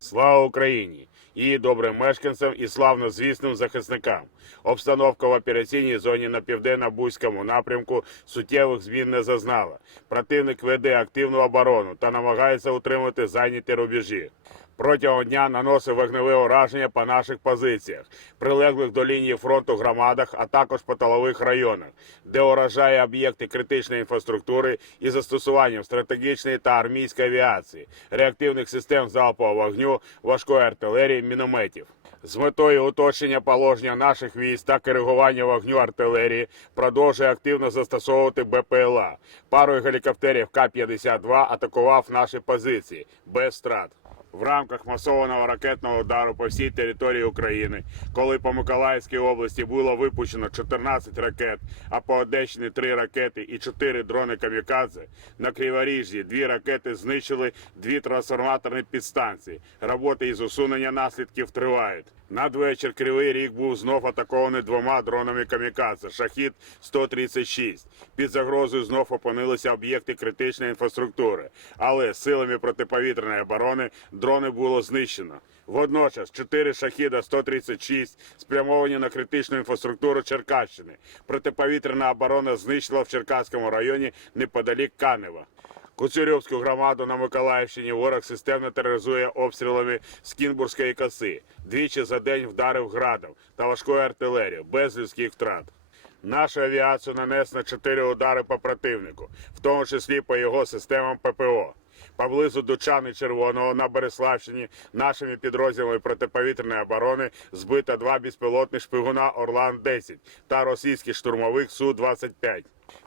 Слава Україні! Її добрим мешканцям і славно звісним захисникам. Обстановка в операційній зоні на південно-бузькому напрямку суттєвих змін не зазнала. Противник веде активну оборону та намагається утримати зайняті рубежі. Протягом дня наносив вогневе ураження по наших позиціях, прилеглих до лінії фронту громадах, а також по тилових районах, де уражає об'єкти критичної інфраструктури із застосуванням стратегічної та армійської авіації, реактивних систем залпового вогню, важкої артилерії, мінометів. З метою уточнення положення наших військ та коригування вогню артилерії продовжує активно застосовувати БПЛА. Парою гелікоптерів К-52 атакував наші позиції без страт. В рамках масованого ракетного удару по всій території України, коли по Миколаївській області було випущено 14 ракет, а по Одещині 3 ракети і 4 дрони камікадзе, на Криворіжжі дві ракети знищили дві трансформаторні підстанції. Роботи із усунення наслідків тривають. Надвечір Кривий Ріг був знов атакований двома дронами камікадзе Шахід 136 Під загрозою знов опинилися об'єкти критичної інфраструктури, але силами протиповітряної оборони дрони було знищено. Водночас 4 шахіда 136 спрямовані на критичну інфраструктуру Черкащини. Протиповітряна оборона знищила в Черкаському районі неподалік Канева. Куцюрівську громаду на Миколаївщині ворог системно тероризує обстрілами з Кінбурзької коси. Двічі за день вдарив градом та важкою артилерією без людських втрат. Наша авіація нанесла чотири удари по противнику, в тому числі по його системам ППО. Поблизу Дучани Червоного на Береславщині нашими підрозділами протиповітряної оборони збито два безпілотних шпигуна Орлан-10 та російський штурмовик Су-25.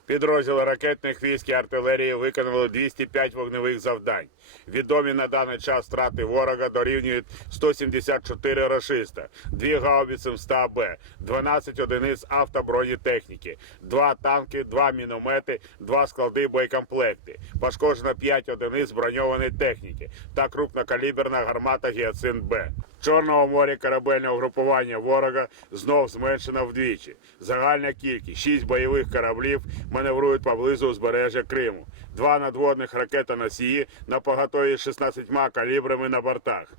Підрозділи ракетних військ і артилерії виконали 205 вогневих завдань. Відомі на даний час втрати ворога дорівнюють 174 рашиста, 2 гаубиці МСТА-Б, 12 одиниць автобронетехніки, 2 танки, 2 міномети, 2 склади боєкомплекти. Пошкоджено 5 одиниць броньованої техніки та крупнокаліберна гармата Гіацин Б. В Чорному морі корабельне угрупування ворога знов зменшено вдвічі. Загальна кількість 6 бойових кораблів маневрують поблизу узбережжя Криму. Два надводних ракетоносії на поготові з 16 калібрами на бортах.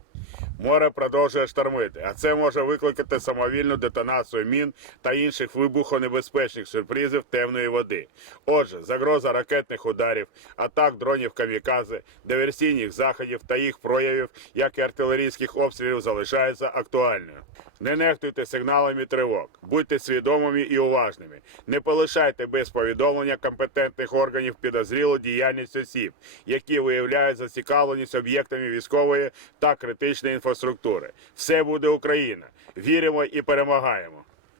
Море продовжує штормити, а це може викликати самовільну детонацію мін та інших вибухонебезпечних сюрпризів темної води. Отже, загроза ракетних ударів, атак дронів камікадзе, диверсійних заходів та їх проявів, як і артилерійських обстрілів, залишається актуальною. Не нехтуйте сигналами тривог, будьте свідомими і уважними. Не полишайте без повідомлення компетентних органів підозрілу діяльність осіб, які виявляють зацікавленість об'єктами військової та критичної інфраструктури. Все буде Україна. Віримо і перемагаємо.